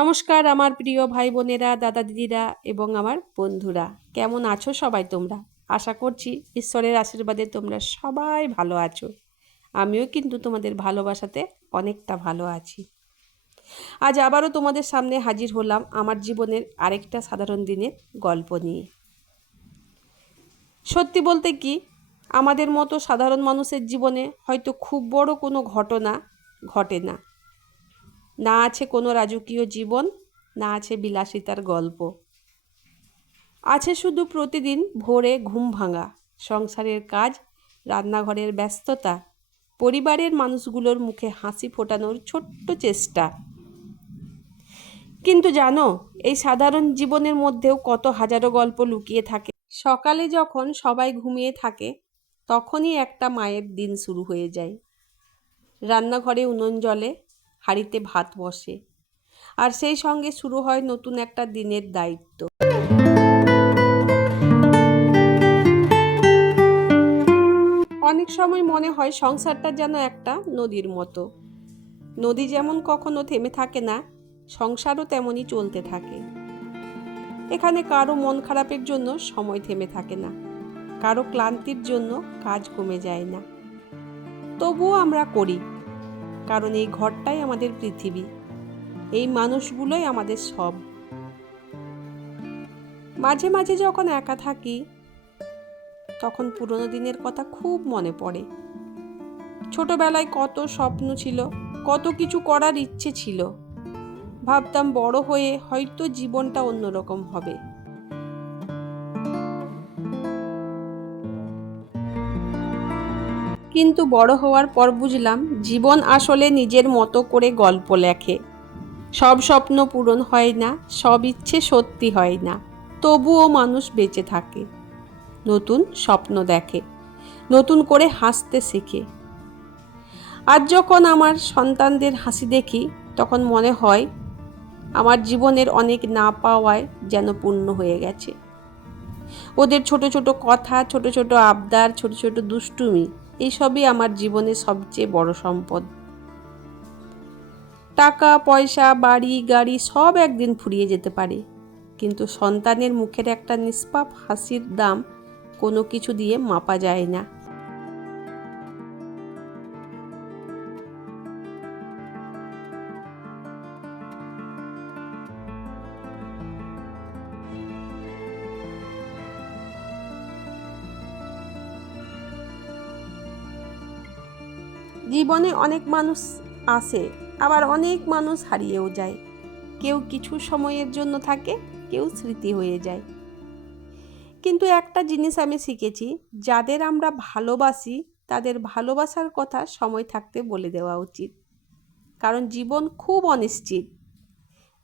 নমস্কার আমার প্রিয় ভাই বোনেরা, দাদা দিদিরা এবং আমার বন্ধুরা। কেমন আছো সবাই তোমরা? আশা করছি ঈশ্বরের আশীর্বাদে তোমরা সবাই ভালো আছো। আমিও কিন্তু তোমাদের ভালোবাসাতে অনেকটা ভালো আছি। আজ আবারও তোমাদের সামনে হাজির হলাম আমার জীবনের আরেকটা সাধারণ দিনের গল্প নিয়ে। সত্যি বলতে কি, আমাদের মতো সাধারণ মানুষের জীবনে হয়তো খুব বড় কোনো ঘটনা ঘটে না। না আছে কোনো রাজকীয় জীবন, না আছে বিলাসিতার গল্প। আছে শুধু প্রতিদিন ভোরে ঘুম ভাঙা, সংসারের কাজ, রান্নাঘরের ব্যস্ততা, পরিবারের মানুষগুলোর মুখে হাসি ফোটানোর ছোট্ট চেষ্টা। কিন্তু জানো, এই সাধারণ জীবনের মধ্যেও কত হাজারো গল্প লুকিয়ে থাকে। সকালে যখন সবাই ঘুমিয়ে থাকে, তখনই একটা মায়ের দিন শুরু হয়ে যায়। রান্নাঘরে উনুন জ্বলে, হাঁড়িতে ভাত বসে, আর সেই সঙ্গে শুরু হয় নতুন একটা দিনের দায়িত্ব। অনেক সময় মনে হয় সংসারটা যেন একটা নদীর মতো। নদী যেমন কখনো থেমে থাকে না, সংসারও তেমনই চলতে থাকে। এখানে কারো মন খারাপের জন্য সময় থেমে থাকে না, কারো ক্লান্তির জন্য কাজ কমে যায় না। তবুও আমরা করি, কারণ এই ঘরটাই আমাদের পৃথিবী, এই মানুষগুলোই আমাদের সব। মাঝে মাঝে যখন একা থাকি, তখন পুরোনো দিনের কথা খুব মনে পড়ে। ছোটবেলায় কত স্বপ্ন ছিল, কত কিছু করার ইচ্ছে ছিল। ভাবতাম বড় হয়ে হয়তো জীবনটা অন্যরকম হবে। কিন্তু বড় হওয়ার পর বুঝলাম, জীবন আসলে নিজের মতো করে গল্প লেখে। সব স্বপ্ন পূরণ হয় না, সব ইচ্ছে সত্যি হয় না। তবুও মানুষ বেঁচে থাকে, নতুন স্বপ্ন দেখে, নতুন করে হাসতে শেখে। আজ যখন আমার সন্তানদের হাসি দেখি, তখন মনে হয় আমার জীবনের অনেক না পাওয়ায় যেন পূর্ণ হয়ে গেছে। ওদের ছোট ছোট কথা, ছোট ছোট আবদার, ছোট ছোট দুষ্টুমি, এইসবই আমার জীবনের সবচেয়ে বড় সম্পদ। টাকা পয়সা, বাড়ি গাড়ি সব একদিন ফুরিয়ে যেতে পারে, কিন্তু সন্তানের মুখের একটা নিষ্পাপ হাসির দাম কোনো কিছু দিয়ে মাপা যায় না। জীবনে অনেক মানুষ আসে, আবার অনেক মানুষ হারিয়েও যায়। কেউ কিছু সময়ের জন্য থাকে, কেউ স্মৃতি হয়ে যায়। কিন্তু একটা জিনিস আমি শিখেছি, যাদের আমরা ভালোবাসি তাদের ভালোবাসার কথা সময় থাকতে বলে দেওয়া উচিত। কারণ জীবন খুব অনিশ্চিত,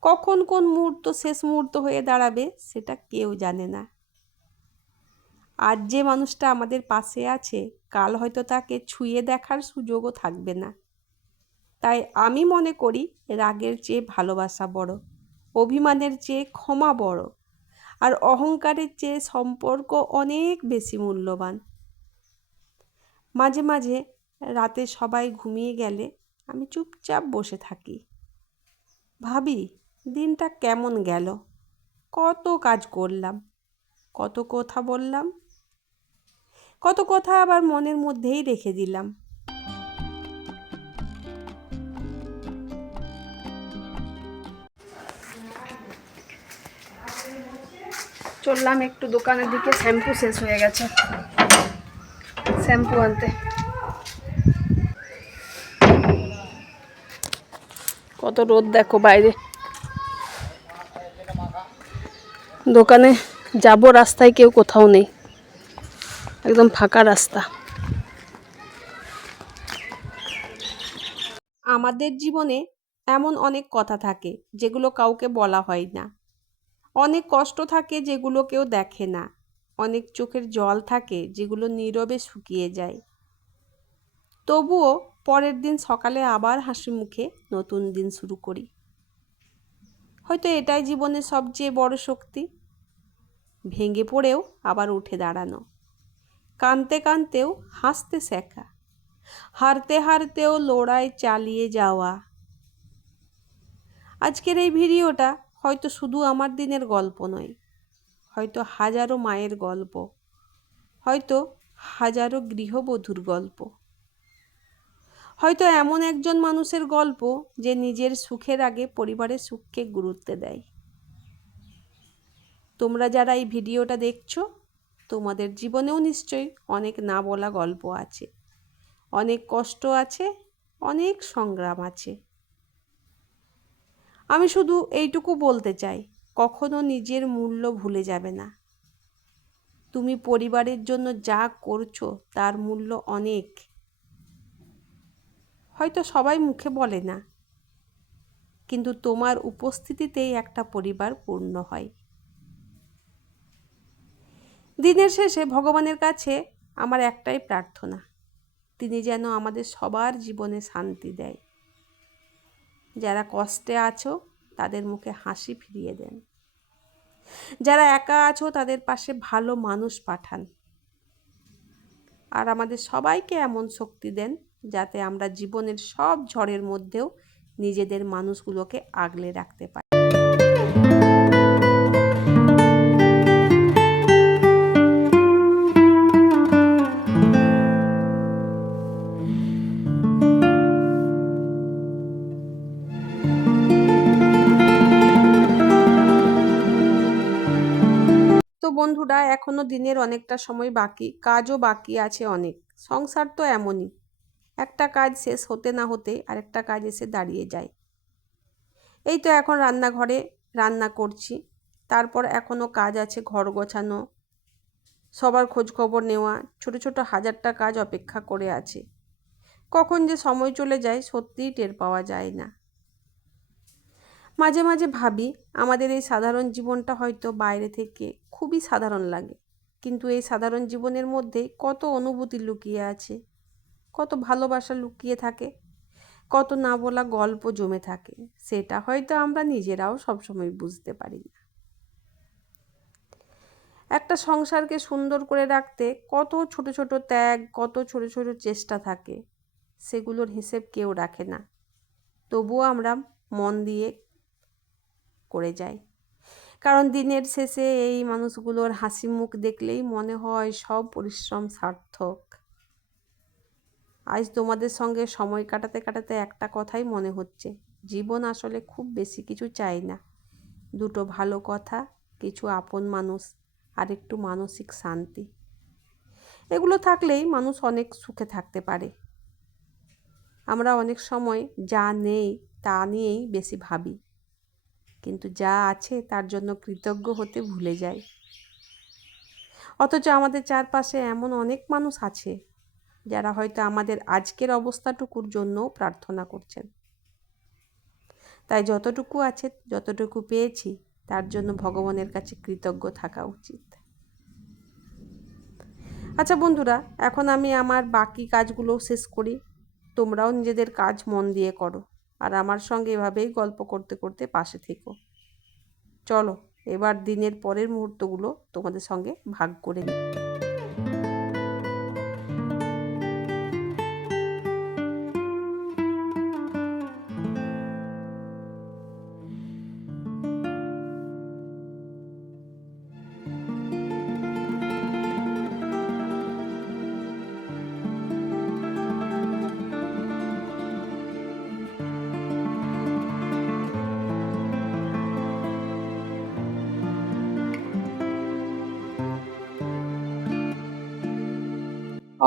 কখন কোন মুহূর্ত শেষ মুহূর্ত হয়ে দাঁড়াবে সেটা কেউ জানে না। আজ যে মানুষটা আমাদের পাশে আছে, কাল হয়তো তাকে ছুঁয়ে দেখার সুযোগও থাকবে না। তাই আমি মনে করি, রাগের চেয়ে ভালোবাসা বড়, অভিমানের চেয়ে ক্ষমা বড়, আর অহংকারের চেয়ে সম্পর্ক অনেক বেশি মূল্যবান। মাঝে মাঝে রাতে সবাই ঘুমিয়ে গেলে আমি চুপচাপ বসে থাকি, ভাবি দিনটা কেমন গেল, কত কাজ করলাম, কত কথা বললাম, কত কথা আবার মনের মধ্যেই রেখে দিলাম। চললাম একটু দোকানের দিকে, শ্যাম্পু শেষ হয়ে গেছে, শ্যাম্পু আনতে। কত রোদ দেখো বাইরে। দোকানে যাব, রাস্তায় কেউ কোথাও নেই, একদম ফাঁকা রাস্তা। আমাদের জীবনে এমন অনেক কথা থাকে যেগুলো কাউকে বলা হয় না, অনেক কষ্ট থাকে যেগুলো কেউ দেখে না, অনেক চোখের জল থাকে যেগুলো নীরবে শুকিয়ে যায়। তবুও পরের দিন সকালে আবার হাসি মুখে নতুন দিন শুরু করি। হয়তো এটাই জীবনের সবচেয়ে বড় শক্তি, ভেঙে পড়েও আবার উঠে দাঁড়ানো, কাঁদতে কাঁদতেও হাসতে শেখা, হারতে হারতেও লড়াই চালিয়ে যাওয়া। আজকের এই ভিডিওটা হয়তো শুধু আমার দিনের গল্প নয়, হয়তো হাজারো মায়ের গল্প, হয়তো হাজারো গৃহবধূর গল্প, হয়তো এমন একজন মানুষের গল্প যে নিজের সুখের আগে পরিবারের সুখকে গুরুত্ব দেয়। তোমরা যারা এই ভিডিওটা দেখছো, তোমাদের জীবনেও নিশ্চয়ই অনেক না বলা গল্প আছে, অনেক কষ্ট আছে, অনেক সংগ্রাম আছে। আমি শুধু এইটুকু বলতে চাই, কখনো নিজের মূল্য ভুলে যাবে না। তুমি পরিবারের জন্য যা করছো তার মূল্য অনেক। হয়তো সবাই মুখে বলে না, কিন্তু তোমার উপস্থিতিতেই একটা পরিবার পূর্ণ হয়। দিনের শেষে ভগবানের কাছে আমার একটাই প্রার্থনা, তিনি যেন আমাদের সবার জীবনে শান্তি দেয়। যারা কষ্টে আছো তাদের মুখে হাসি ফিরিয়ে দেন, যারা একা আছো তাদের পাশে ভালো মানুষ পাঠান, আর আমাদের সবাইকে এমন শক্তি দেন যাতে আমরা জীবনের সব ঝড়ের মধ্যেও নিজেদের মানুষগুলোকে আগলে রাখতে পারি। তো বন্ধুরা, এখনো দিনের অনেকটা সময় বাকি, কাজও বাকি আছে অনেক। সংসার তো এমনই, একটা কাজ শেষ হতে না হতে আরেকটা কাজ এসে দাঁড়িয়ে যায়। এই তো এখন রান্নাঘরে রান্না করছি, তারপর এখনও কাজ আছে, ঘর গোছানো, সবার খোঁজ খবর নেওয়া, ছোট ছোট হাজারটা কাজ অপেক্ষা করে আছে। কখন যে সময় চলে যায় সত্যিই টের পাওয়া যায় না। মাঝে মাঝে ভাবি, আমাদের এই সাধারণ জীবনটা হয়তো বাইরে থেকে খুবই সাধারণ লাগে, কিন্তু এই সাধারণ জীবনের মধ্যে কত অনুভূতি লুকিয়ে আছে, কত ভালোবাসা লুকিয়ে থাকে, কত না বলা গল্প জমে থাকে, সেটা হয়তো আমরা নিজেরাও সবসময় বুঝতে পারি না। একটা সংসারকে সুন্দর করে রাখতে কত ছোট ছোট ত্যাগ, কত ছোট ছোট চেষ্টা থাকে, সেগুলোর হিসেব কেউ রাখে না। তবুও আমরা মন দিয়ে করে যাই, কারণ দিনের শেষে এই মানুষগুলোর হাসি মুখ দেখলেই মনে হয় সব পরিশ্রম সার্থক। আজ তোমাদের সঙ্গে সময় কাটাতে কাটাতে একটা কথাই মনে হচ্ছে, জীবন আসলে খুব বেশি কিছু চাই না, দুটো ভালো কথা, কিছু আপন মানুষ, আর একটু মানসিক শান্তি। এগুলো থাকলেই মানুষ অনেক সুখে থাকতে পারে। আমরা অনেক সময় যা নেই তা নিয়েই বেশি ভাবি, কিন্তু যা আছে তার জন্য কৃতজ্ঞ হতে ভুলে যাই। অথচ আমাদের চারপাশে এমন অনেক মানুষ আছে যারা হয়তো আমাদের আজকের অবস্থাটুকুর জন্যও প্রার্থনা করছেন। তাই যতটুকু আছে, যতটুকু পেয়েছি, তার জন্য ভগবানের কাছে কৃতজ্ঞ থাকা উচিত। আচ্ছা বন্ধুরা, এখন আমি আমার বাকি কাজগুলো শেষ করি। তোমরাও নিজেদের কাজ মন দিয়ে করো, আর আমার সঙ্গে এভাবেই গল্প করতে করতে পাশে থেকো। চলো এবার দিনের পরের মুহূর্তগুলো তোমাদের সঙ্গে ভাগ করে নিই।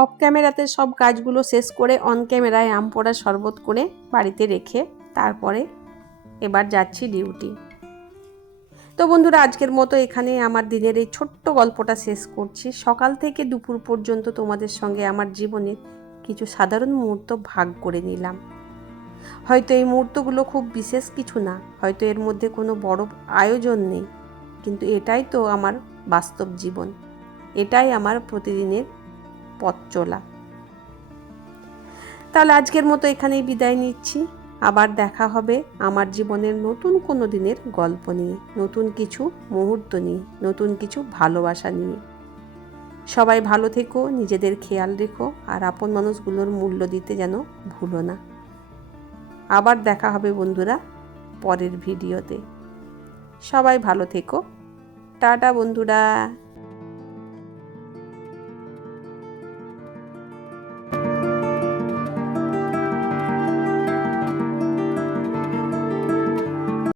অফ ক্যামেরাতে সব কাজগুলো শেষ করে অন ক্যামেরায় আম পোড়া শরবত করে বাড়িতে রেখে তারপরে এবার যাচ্ছি ডিউটি। তো বন্ধুরা, আজকের মতো এখানে আমার দিনের এই ছোট্ট গল্পটা শেষ করছি। সকাল থেকে দুপুর পর্যন্ত তোমাদের সঙ্গে আমার জীবনের কিছু সাধারণ মুহূর্ত ভাগ করে নিলাম। হয়তো এই মুহূর্তগুলো খুব বিশেষ কিছু না, হয়তো এর মধ্যে কোনো বড় আয়োজন নেই, কিন্তু এটাই তো আমার বাস্তব জীবন, এটাই আমার প্রতিদিনের পথ চলা। তাহলে আজকের মতো এখানেই বিদায় নিচ্ছি। আবার দেখা হবে আমার জীবনের নতুন কোনো দিনের গল্প নিয়ে, নতুন কিছু মুহূর্ত নিয়ে, নতুন কিছু ভালোবাসা নিয়ে। সবাই ভালো থেকো, নিজেদের খেয়াল রেখো, আর আপন মানুষগুলোর মূল্য দিতে যেন ভুলো না। আবার দেখা হবে বন্ধুরা। পরের ভিডিওতে। সবাই ভালো থেকো। টাটা বন্ধুরা।